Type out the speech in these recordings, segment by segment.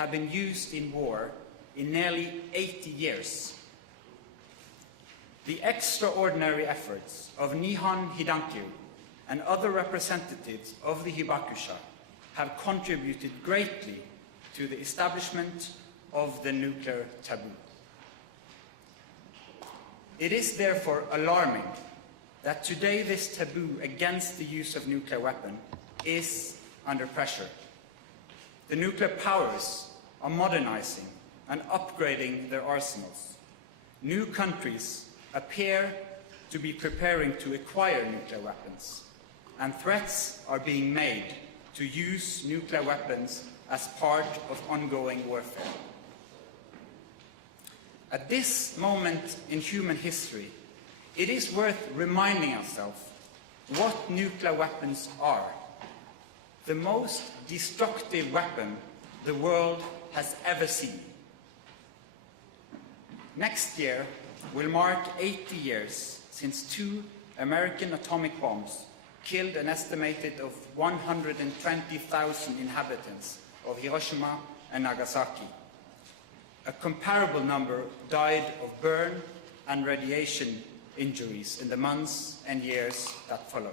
have been used in war in nearly 80 years. The extraordinary efforts of Nihon Hidankyu and other representatives of the Hibakusha have contributed greatly to the establishment of the nuclear taboo. It is therefore alarming that today this taboo against the use of nuclear weapons is under pressure. The nuclear powers are modernizing and upgrading their arsenals. New countries appear to be preparing to acquire nuclear weapons, and threats are being made to use nuclear weapons as part of ongoing warfare. At this moment in human history, it is worth reminding ourselves what nuclear weapons are. The most destructive weapon the world has ever seen. Next year will mark 80 years since 2 American atomic bombs killed an estimated of 120,000 inhabitants of Hiroshima and Nagasaki. A comparable number died of burn and radiation injuries in the months and years that followed.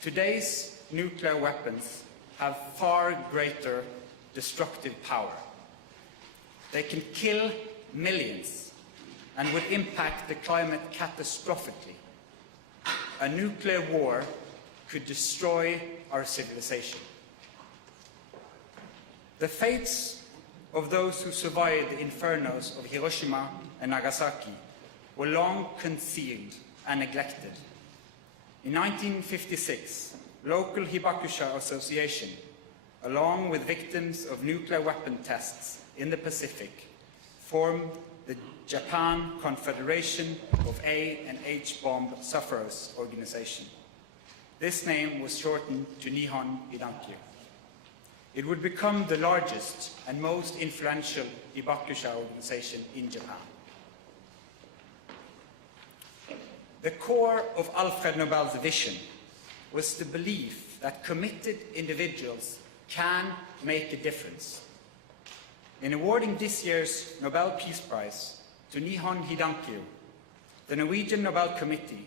Today's nuclear weapons have far greater destructive power. They can kill millions and would impact the climate catastrophically. A nuclear war could destroy our civilization. The fates of those who survived the infernos of Hiroshima and Nagasaki were long concealed and neglected. In 1956, local Hibakusha Association, along with victims of nuclear weapon tests in the Pacific, formed the Japan Confederation of A and H Bomb Sufferers Organization. This name was shortened to Nihon Hidankyu. It would become the largest and most influential Hibakusha organization in Japan. The core of Alfred Nobel's vision was the belief that committed individuals can make a difference. In awarding this year's Nobel Peace Prize to Nihon Hidankyu, the Norwegian Nobel Committee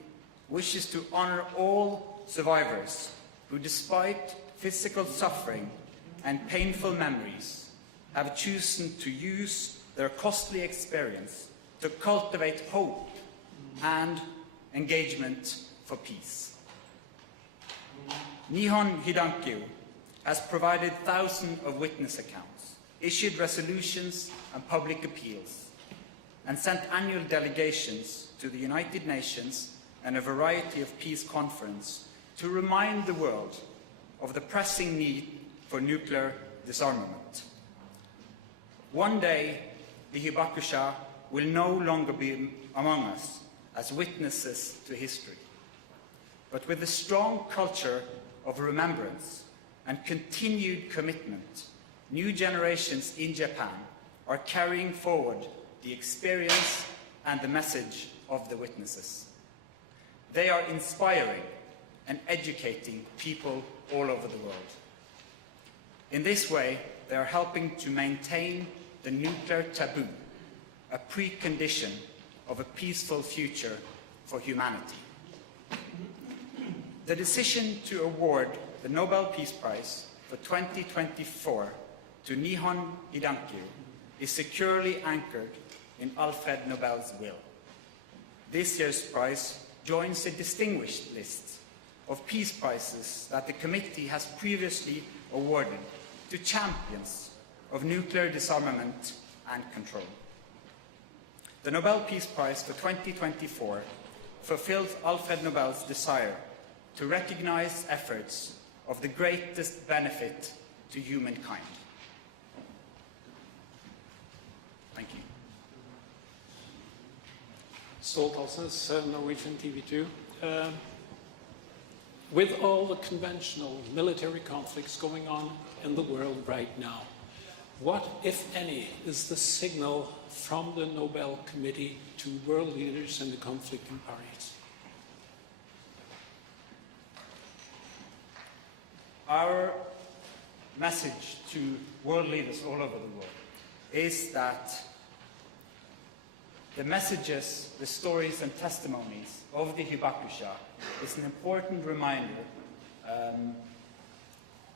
wishes to honor all survivors who, despite physical suffering and painful memories, have chosen to use their costly experience to cultivate hope and engagement for peace. Nihon Hidankyu has provided thousands of witness accounts, issued resolutions and public appeals, and sent annual delegations to the United Nations and a variety of peace conferences to remind the world of the pressing need for nuclear disarmament. One day, the Hibakusha will no longer be among us as witnesses to history, but with a strong culture of remembrance and continued commitment, new generations in Japan are carrying forward the experience and the message of the witnesses. They are inspiring and educating people all over the world. In this way, they are helping to maintain the nuclear taboo, a precondition of a peaceful future for humanity. The decision to award the Nobel Peace Prize for 2024 to Nihon Hidankyu is securely anchored in Alfred Nobel's will. This year's prize joins a distinguished list of peace prizes that the committee has previously awarded to champions of nuclear disarmament and control. The Nobel Peace Prize for 2024 fulfills Alfred Nobel's desire to recognize efforts of the greatest benefit to humankind. Thank you. Ståltalsnes, Norwegian TV2. With all the conventional military conflicts going on in the world right now, what, if any, is the signal from the Nobel Committee to world leaders in the conflicting parties? Our message to world leaders all over the world is that the messages, the stories and testimonies of the Hibakusha is an important reminder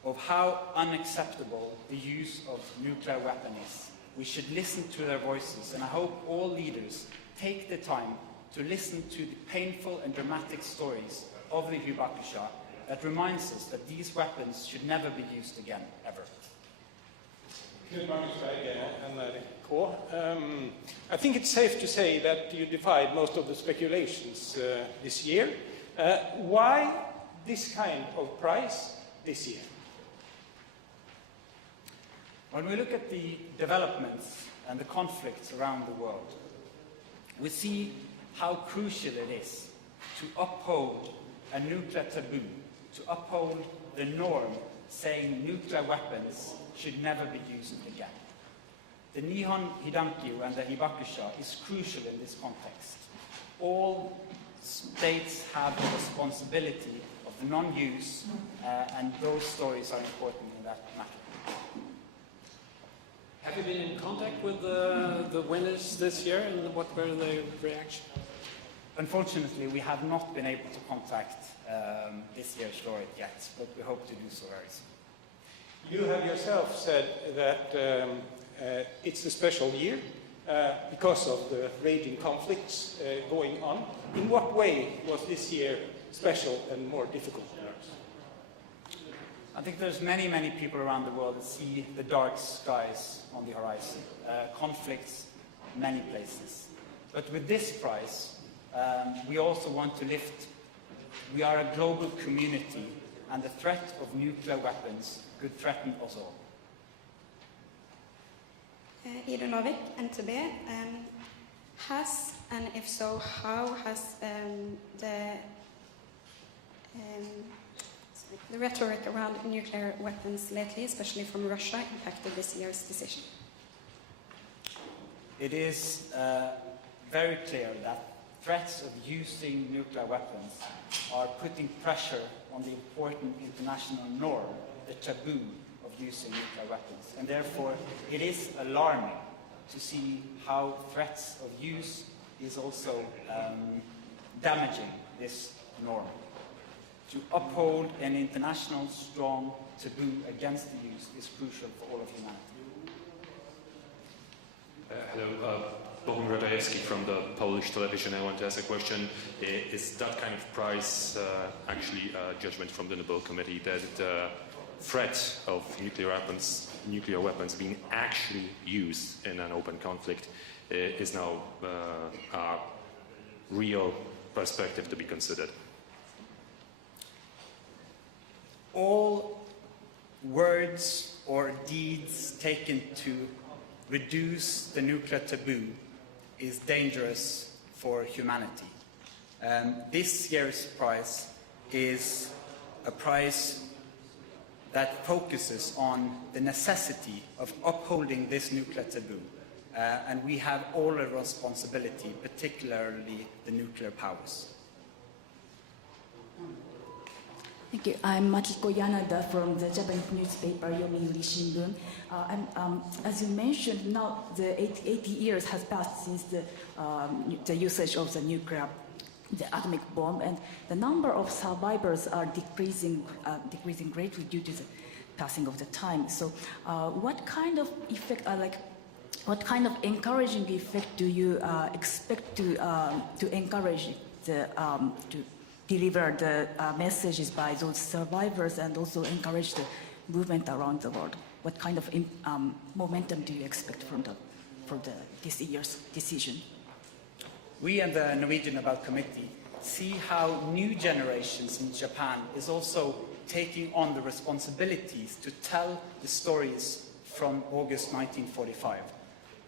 of how unacceptable the use of nuclear weapons is. We should listen to their voices, and I hope all leaders take the time to listen to the painful and dramatic stories of the Hibakusha that reminds us that these weapons should never be used again, ever. I think it's safe to say that you defied most of the speculations this year. Why this kind of prize this year? When we look at the developments and the conflicts around the world, we see how crucial it is to uphold a nuclear taboo, to uphold the norm saying nuclear weapons should never be used again. The Nihon Hidankyo and the Hibakusha is crucial in this context. All states have the responsibility of non-use, and those stories are important in that matter. Have you been in contact with the winners this year, and what were their reactions? Unfortunately, we have not been able to contact this year's laureate yet, but we hope to do so very soon. You have yourself said that it's a special year because of the raging conflicts going on. In what way was this year special and more difficult? I think there's many, many people around the world that see the dark skies on the horizon, conflicts in many places. But with this prize, we also want to lift, we are a global community, and the threat of nuclear weapons could threaten us all. Ida Novik, NTB, has, and if so, how has the rhetoric around nuclear weapons lately, especially from Russia, impacted this year's decision? It is very clear that threats of using nuclear weapons are putting pressure on the important international norm, the taboo of using nuclear weapons. And therefore, it is alarming to see how threats of use is also damaging this norm. To uphold an international strong taboo against the use is crucial for all of humanity. Hello, Bohun Radajewski from the Polish television. I want to ask a question. Is that kind of prize actually a judgment from the Nobel Committee that the threat of nuclear weapons being actually used in an open conflict is now a real perspective to be considered? All words or deeds taken to reduce the nuclear taboo is dangerous for humanity. This year's prize is a prize that focuses on the necessity of upholding this nuclear taboo. And we have all a responsibility, particularly the nuclear powers. Thank you. I'm Makiko Yanada from the Japanese newspaper Yomiuri Shimbun. As you mentioned, now the 80 years has passed since the usage of the atomic bomb, and the number of survivors are decreasing greatly due to the passing of the time. So, what kind of effect, what kind of encouraging effect do you expect to encourage to deliver the messages by those survivors and also encourage the movement around the world? What kind of momentum do you expect from this year's decision? We and the Norwegian Nobel Committee see how new generations in Japan is also taking on the responsibilities to tell the stories from August 1945.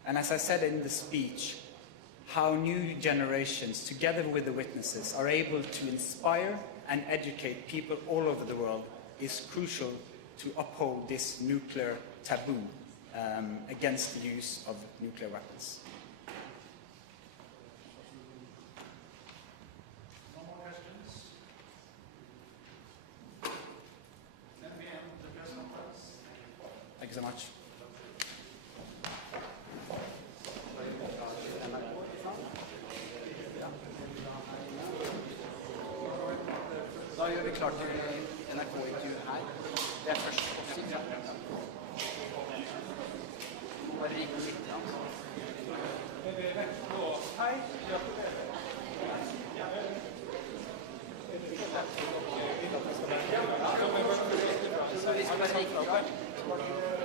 And as I said in the speech, how new generations, together with the witnesses, are able to inspire and educate people all over the world is crucial to uphold this nuclear taboo against the use of nuclear weapons. No more questions? Then we end the press conference. klarte NRK-intervjuet her. Det er første oppsikt. Bare ringe litt. Hei. Så vi skal bare ringe.